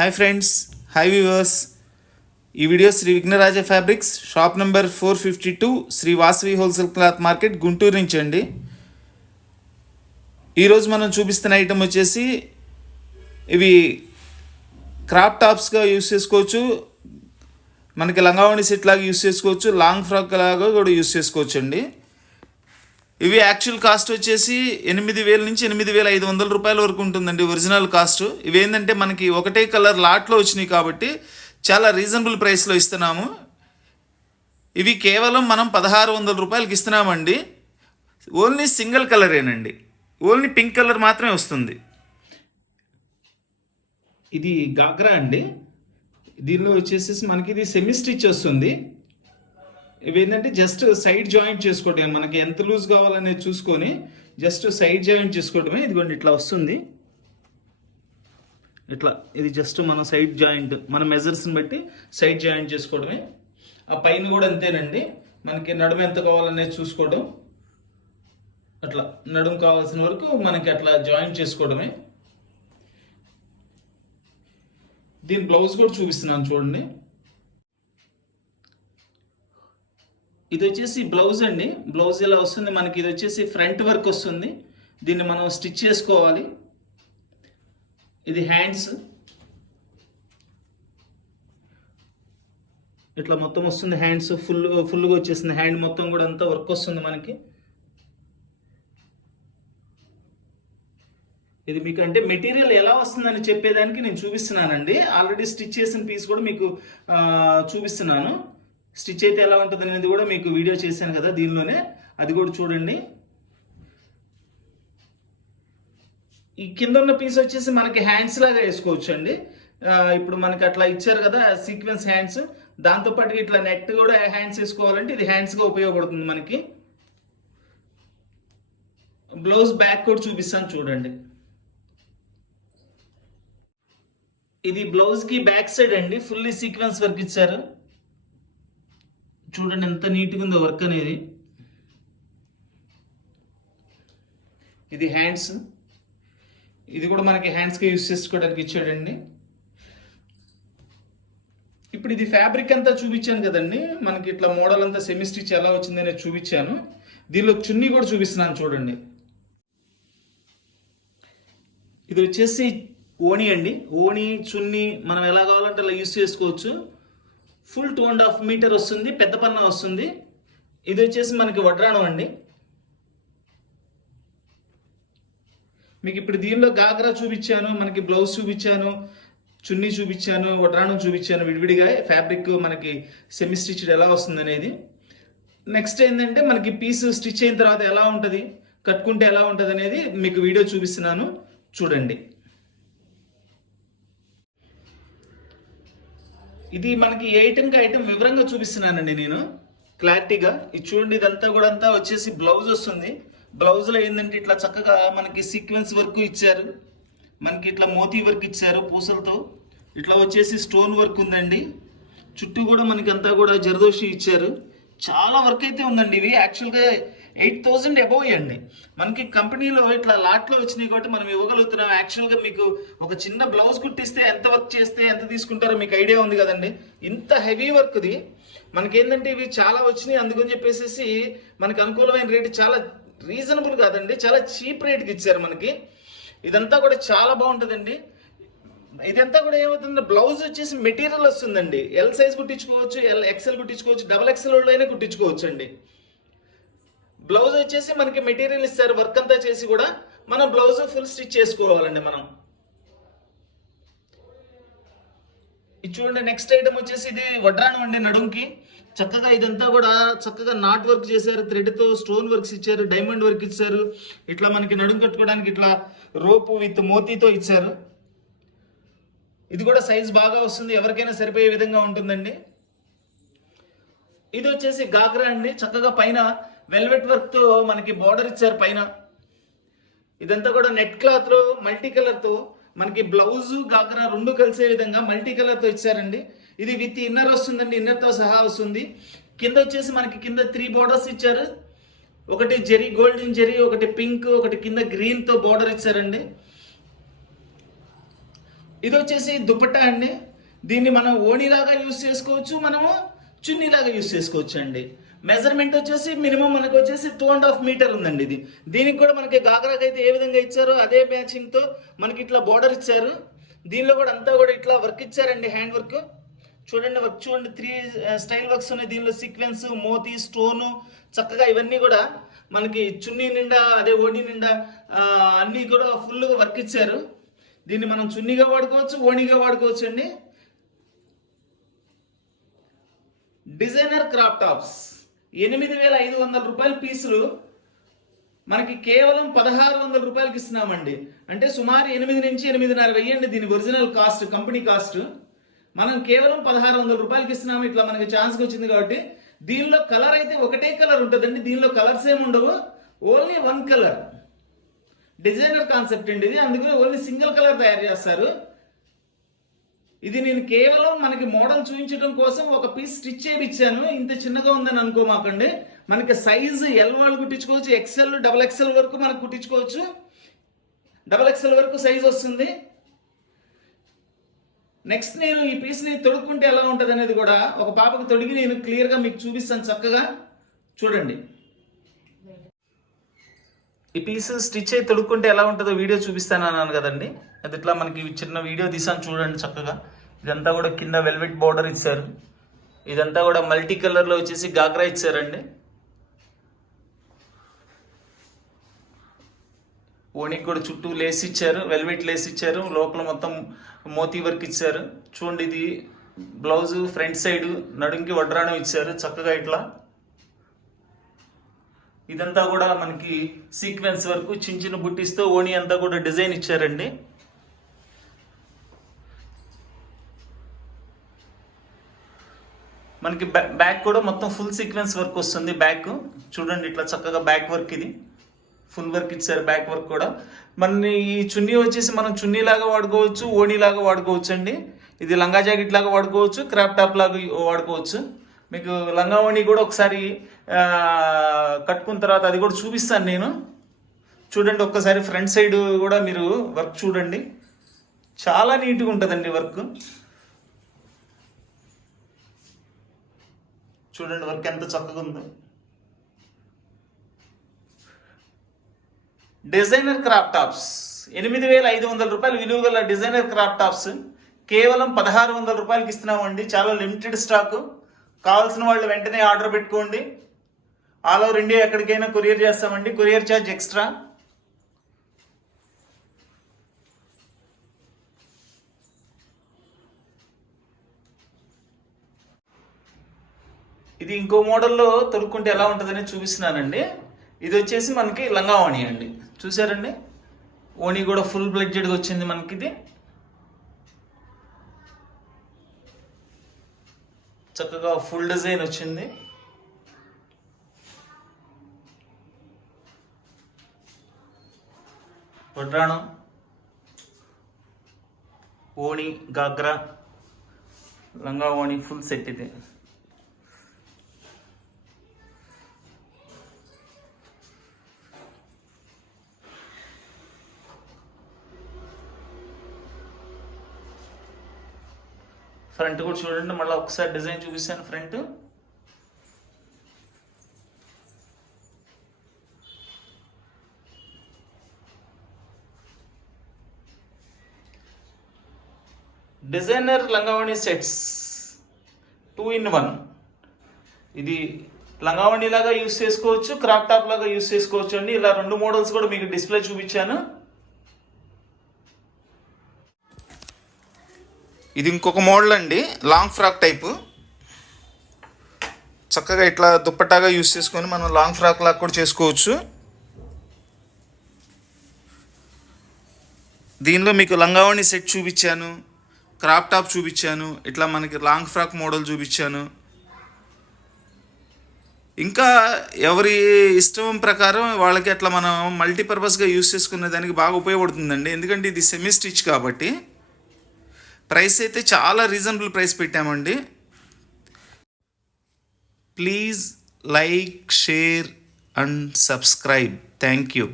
Hi friends, hi viewers. ఈ video Shri Vighnaraja fabrics shop number 452 Shri Vasavi wholesale cloth market Guntur నుంచి అండి. ఈరోజు మనం చూపిస్తున్న ఐటమ్ వచ్చేసి ఇవి క్రాప్ టాప్స్గా యూస్ చేసుకోవచ్చు, మనకి లంగావణి సెట్ లాగా యూస్ చేసుకోవచ్చు, లాంగ్ ఫ్రాక్ లాగా కూడా యూస్ చేసుకోవచ్చు అండి. ఇవి యాక్చువల్ కాస్ట్ వచ్చేసి 8,000 నుంచి 8,500 రూపాయల వరకు ఉంటుందండి ఒరిజినల్ కాస్ట్. ఇవి ఏంటంటే మనకి ఒకటే కలర్ లాట్లో వచ్చినాయి కాబట్టి చాలా రీజనబుల్ ప్రైస్లో ఇస్తున్నాము. ఇవి కేవలం మనం 1,600 రూపాయలకి ఇస్తున్నామండి. ఓన్లీ సింగిల్ కలరేనండి, ఓన్లీ పింక్ కలర్ మాత్రమే వస్తుంది. ఇది గాగ్రా అండి. దీనిలో వచ్చేసి మనకి ఇది సెమీ స్టిచ్ వస్తుంది. ఇవి ఏంటంటే జస్ట్ సైడ్ జాయింట్ చేసుకోవటమే, మనకి ఎంత లూజ్ కావాలనేది చూసుకొని జస్ట్ సైడ్ జాయింట్ చేసుకోవటమే. ఇదిగోండి ఇట్లా వస్తుంది, ఇట్లా. ఇది జస్ట్ మన సైడ్ జాయింట్, మన మెజర్స్ని బట్టి సైడ్ జాయింట్ చేసుకోవడమే. ఆ పైన కూడా అంతేనండి, మనకి నడుము ఎంత కావాలనేది చూసుకోవడం. అట్లా నడుము కావాల్సిన వరకు మనకి అట్లా జాయింట్ చేసుకోవడమే. దీని బ్లౌజ్ కూడా చూపిస్తున్నాను చూడండి. ఇది వచ్చేసి బ్లౌజ్ అండి. బ్లౌజ్ ఇలా వస్తుంది మనకి. ఇది వచ్చేసి ఫ్రంట్ వర్క్ వస్తుంది, దీన్ని మనం స్టిచ్ చేసుకోవాలి. ఇది హ్యాండ్స్, ఇట్లా మొత్తం వస్తుంది. హ్యాండ్స్ ఫుల్గా వచ్చేసింది, హ్యాండ్ మొత్తం కూడా అంతా వర్క్ వస్తుంది మనకి. ఇది మీకు అంటే మెటీరియల్ ఎలా వస్తుందని చెప్పేదానికి నేను చూపిస్తున్నానండి. ఆల్రెడీ స్టిచ్ చేసిన పీస్ కూడా మీకు చూపిస్తున్నాను. స్టిచ్ అయితే ఎలా ఉంటుంది అనేది కూడా మీకు వీడియో చేశాను కదా దీనిలోనే, అది కూడా చూడండి. ఈ కింద ఉన్న పీస్ వచ్చేసి మనకి హ్యాండ్స్ లాగా వేసుకోవచ్చు అండి. ఇప్పుడు మనకి అట్లా ఇచ్చారు కదా సీక్వెన్స్ హ్యాండ్స్, దాంతోపాటు ఇట్లా నెట్ కూడా హ్యాండ్స్ వేసుకోవాలంటే ఇది హ్యాండ్స్గా ఉపయోగపడుతుంది మనకి. బ్లౌజ్ బ్యాక్ కూడా చూపిస్తాను చూడండి. ఇది బ్లౌజ్కి బ్యాక్ సైడ్ అండి, ఫుల్లీ సీక్వెన్స్ వర్క్ ఇచ్చారు. చూడండి ఎంత నీట్గా ఉందో వర్క్ అనేది. ఇది హ్యాండ్స్, ఇది కూడా మనకి హ్యాండ్స్కి యూస్ చేసుకోవడానికి ఇచ్చాడండి. ఇప్పుడు ఇది ఫ్యాబ్రిక్ అంతా చూపించాను కదండి, మనకి ఇట్లా మోడల్ అంతా సెమీ స్టిచ్ ఎలా వచ్చింది అనేది చూపించాను. దీనిలో చున్నీ కూడా చూపిస్తున్నాను చూడండి. ఇది వచ్చేసి ఓణి అండి. ఓణి చున్నీ మనం ఎలా కావాలంటే అలా యూస్ చేసుకోవచ్చు. ఫుల్ 2.5 మీటర్ వస్తుంది, పెద్ద పన్నా వస్తుంది. ఇది వచ్చేసి మనకి వడ్రాణం అండి. మీకు ఇప్పుడు దీనిలో గాగ్రా చూపించాను, మనకి బ్లౌజ్ చూపించాను, చున్నీ చూపించాను, వడ్రాణం చూపించాను విడివిడిగా. ఫ్యాబ్రిక్ మనకి సెమీ స్టిచ్డ్ ఎలా వస్తుంది అనేది. నెక్స్ట్ ఏంటంటే మనకి పీస్ స్టిచ్ అయిన తర్వాత ఎలా ఉంటుంది, కట్టుకుంటే ఎలా ఉంటుంది అనేది మీకు వీడియో చూపిస్తున్నాను చూడండి. ఇది మనకి ఐటమ్కి ఐటమ్ వివరంగా చూపిస్తున్నానండి నేను క్లారిటీగా. ఇది చూడండి, ఇదంతా కూడా అంతా వచ్చేసి బ్లౌజ్ వస్తుంది. బ్లౌజ్లో ఏంటంటే ఇట్లా చక్కగా మనకి సీక్వెన్స్ వర్క్ ఇచ్చారు, మనకి ఇట్లా మోతీ వర్క్ ఇచ్చారు పూసలతో. ఇట్లా వచ్చేసి స్టోన్ వర్క్ ఉందండి. చుట్టూ కూడా మనకి అంతా కూడా జరదోషి ఇచ్చారు. చాలా వర్క్ అయితే ఉందండి. ఇవి యాక్చువల్గా 8,000 అబోవ్ అండి. మనకి కంపెనీలో ఇట్లా లాట్లో వచ్చినాయి కాబట్టి మనం ఇవ్వగలుగుతున్నాం. యాక్చువల్గా మీకు ఒక చిన్న బ్లౌజ్ కుట్టిస్తే ఎంత వర్క్ చేస్తే ఎంత తీసుకుంటారో మీకు ఐడియా ఉంది కదండి. ఇంత హెవీ వర్క్ది మనకి ఏంటంటే ఇవి చాలా వచ్చినాయి, అందుకని చెప్పేసి మనకి అనుకూలమైన రేటు చాలా రీజనబుల్ కాదండి, చాలా చీప్ రేట్కి ఇచ్చారు మనకి. ఇదంతా కూడా చాలా బాగుంటుందండి. ఇదంతా కూడా ఏమవుతుంది, బ్లౌజ్ వచ్చేసి మెటీరియల్ వస్తుందండి. ఎల్ సైజ్ కుట్టించుకోవచ్చు, ఎక్సెల్ కుట్టించుకోవచ్చు, XXL అయినా కుట్టించుకోవచ్చు అండి. బ్లౌజ్ వచ్చేసి మనకి మెటీరియల్ ఇస్తారు, వర్క్ అంతా చేసి కూడా మనం బ్లౌజ్ ఫుల్ స్టిచ్ చేసుకోవాలండి మనం. ఇది చూడండి. నెక్స్ట్ ఐటమ్ వచ్చేసి ఇది వడ్రాణం అండి నడుంకి. చక్కగా ఇదంతా కూడా చక్కగా నాట్ వర్క్ చేశారు, థ్రెడ్తో స్టోన్ వర్క్స్ ఇచ్చారు, డైమండ్ వర్క్ ఇచ్చారు. ఇట్లా మనకి నడుం కట్టుకోవడానికి ఇట్లా రోపు విత్ మోతీతో ఇచ్చారు. ఇది కూడా సైజ్ బాగా వస్తుంది, ఎవరికైనా సరిపోయే విధంగా ఉంటుందండి. ఇది వచ్చేసి గాగ్రా అండి. చక్కగా పైన వెల్వెట్ వర్క్తో మనకి బార్డర్ ఇచ్చారు పైన. ఇదంతా కూడా నెట్ క్లాత్లో మల్టీ కలర్తో మనకి బ్లౌజ్ గాగ్రా రెండు కలిసే విధంగా మల్టీ కలర్తో ఇచ్చారండి. ఇది విత్ ఇన్నర్ వస్తుందండి, ఇన్నర్తో సహా వస్తుంది. కింద వచ్చేసి మనకి కింద 3 బార్డర్స్ ఇచ్చారు. ఒకటి జెరీ, గోల్డెన్ జెరీ, ఒకటి పింక్, ఒకటి కింద గ్రీన్తో బార్డర్ ఇచ్చారండి. ఇది వచ్చేసి దుపట్టా అండి. దీన్ని మనం ఓణిలాగా యూస్ చేసుకోవచ్చు, మనము చున్నీలాగా యూస్ చేసుకోవచ్చు అండి. మెజర్మెంట్ వచ్చేసి మినిమం మనకు వచ్చేసి 2.5 మీటర్ ఉందండి. దీనికి కూడా మనకి గాగ్రాకి అయితే ఏ విధంగా ఇచ్చారో అదే మ్యాచింగ్తో మనకి ఇట్లా బోర్డర్ ఇచ్చారు. దీనిలో కూడా అంతా కూడా ఇట్లా వర్క్ ఇచ్చారండి, హ్యాండ్ వర్క్. చూడండి వర్క్ చూడండి, 3 స్టైల్ వర్క్స్ ఉన్నాయి దీనిలో. సీక్వెన్స్, మోతీ, స్టోను, చక్కగా ఇవన్నీ కూడా మనకి చున్నీ నిండా అదే ఓణి నిండా అన్నీ కూడా ఫుల్గా వర్క్ ఇచ్చారు. దీన్ని మనం చున్నీగా వాడుకోవచ్చు, ఓణిగా వాడుకోవచ్చు అండి. డిజైనర్ క్రాప్ టాప్స్ 8,500 రూపాయల పీసులు మనకి కేవలం 1,600 రూపాయలకి ఇస్తున్నామండి. అంటే సుమారు 8 నుంచి 8,500 వెయ్యండి దీని ఒరిజినల్ కాస్ట్, కంపెనీ కాస్ట్. మనం కేవలం 1,600 రూపాయలకి ఇస్తున్నాము. ఇట్లా మనకి ఛాన్స్కి వచ్చింది కాబట్టి. దీనిలో కలర్ అయితే ఒకటే కలర్ ఉంటుందండి, దీనిలో కలర్స్ ఏమి ఉండవు, ఓన్లీ 1 కలర్. డిజైనర్ కాన్సెప్ట్ అండి ఇది, అందుకని ఓన్లీ సింగిల్ కలర్ తయారు చేస్తారు. ఇది నేను కేవలం మనకి మోడల్ చూపించడం కోసం ఒక పీస్ స్టిచ్ చేయించాను. ఇంత చిన్నగా ఉందని అనుకోమాకండి. మనకి సైజు ఎల్ వాళ్ళు కుట్టించుకోవచ్చు, ఎక్సెల్, XXL వరకు మనకు కుట్టించుకోవచ్చు. XXL వరకు సైజ్ వస్తుంది. నెక్స్ట్ నేను ఈ పీస్ని తొడుక్కుంటే ఎలా ఉంటుంది అనేది కూడా ఒక పాపకు తొడిగి నేను క్లియర్గా మీకు చూపిస్తాను. చక్కగా చూడండి, ఈ పీస్ స్టిచ్ అయి తొడుక్కుంటే ఎలా ఉంటుందో వీడియో చూపిస్తాను అన్నాను కదండి. అది ఇట్లా మనకి చిన్న వీడియో తీసాను చూడండి చక్కగా. ఇదంతా కూడా కింద వెల్వెట్ బోర్డర్ ఇచ్చారు. ఇదంతా కూడా మల్టీ కలర్లో వచ్చేసి గాగ్రా ఇచ్చారండి. ఓణికి కూడా చుట్టూ లేస్ ఇచ్చారు, వెల్వెట్ లేస్ ఇచ్చారు. లోపల మొత్తం మోతీ వర్క్ ఇచ్చారు. చూడండి, ఇది బ్లౌజ్ ఫ్రంట్ సైడ్, నడుంకి వడ్రాణం ఇచ్చారు చక్కగా ఇట్లా. ఇదంతా కూడా మనకి సీక్వెన్స్ వరకు చిన్న చిన్న బుట్టిస్తో ఓణి అంతా కూడా డిజైన్ ఇచ్చారండి. మనకి బ్యాక్ కూడా మొత్తం ఫుల్ సీక్వెన్స్ వర్క్ వస్తుంది. బ్యాక్ చూడండి ఇట్లా చక్కగా బ్యాక్ వర్క్, ఇది ఫుల్ వర్క్ ఇచ్చారు. బ్యాక్ వర్క్ కూడా మన ఈ చున్నీ వచ్చేసి మనం చున్నీ లాగా వాడుకోవచ్చు, ఓణి లాగా వాడుకోవచ్చు అండి. ఇది లంగా జాకెట్ లాగా వాడుకోవచ్చు, క్రాప్ టాప్ లాగా వాడుకోవచ్చు. మీకు లంగా ఓణి కూడా ఒకసారి కట్టుకున్న తర్వాత అది కూడా చూపిస్తాను నేను. చూడండి ఒక్కసారి ఫ్రంట్ సైడ్ కూడా మీరు వర్క్ చూడండి, చాలా నీట్గా ఉంటుందండి వర్క్. చూడండి వర్క్ ఎంత చక్కగా ఉందో. డిజైనర్ క్రాప్ టాప్స్ 8,500 రూపాయలు విలువ గల డిజైనర్ క్రాప్ టాప్స్ కేవలం 1,600 రూపాయలకి ఇస్తున్నామండి. చాలా లిమిటెడ్ స్టాక్. కావాల్సిన వాళ్ళు వెంటనే ఆర్డర్ పెట్టుకోండి. ఆల్ ఓవర్ ఇండియా ఎక్కడికైనా కొరియర్ చేస్తామండి, కొరియర్ ఛార్జ్ ఎక్స్ట్రా. ఇది ఇంకో మోడల్లో తొడుక్కుంటే ఎలా ఉంటుందని చూపిస్తున్నానండి. ఇది వచ్చేసి మనకి లంగా ఓణి అండి. చూసారండి, ఓణి కూడా ఫుల్ బ్లెడ్జెడ్గా వచ్చింది మనకి. ఇది చక్కగా ఫుల్ డిజైన్ వచ్చింది. వడ్రాణం, ఓణి, గాగ్రా, లంగా ఓణి ఫుల్ సెట్ ఇది. ఫ్రంట్ కూడా చూడండి, మళ్ళీ ఒకసారి డిజైన్ చూపిస్తాను. Front designer langa voni sets 2-in-1. ఇది లంగావణి లాగా యూస్ చేసుకోవచ్చు, క్రాప్ టాప్ లాగా యూస్ చేసుకోవచ్చు అండి. ఇలా 2 మోడల్స్ కూడా మీకు డిస్ప్లే చూపించాను. ఇది ఇంకొక మోడల్ అండి, లాంగ్ ఫ్రాక్ టైపు. చక్కగా ఇట్లా దుప్పటాగా యూస్ చేసుకొని మనం లాంగ్ ఫ్రాక్ లాగా కూడా చేసుకోవచ్చు. దీనిలో మీకు లంగావణి సెట్ చూపించాను, క్రాప్ టాప్ చూపించాను, ఇట్లా మనకి లాంగ్ ఫ్రాక్ మోడల్ చూపించాను. ఇంకా ఎవరి ఇష్టం ప్రకారం వాళ్ళకి అట్లా మనం మల్టీపర్పస్గా యూస్ చేసుకునే దానికి బాగా ఉపయోగపడుతుందండి. ఎందుకంటే ఇది సెమీ స్టిచ్ కాబట్టి. ప్రైస్ అయితే చాలా రీజనబుల్ ప్రైస్ పెట్టామండి. Please like, share and subscribe. Thank you.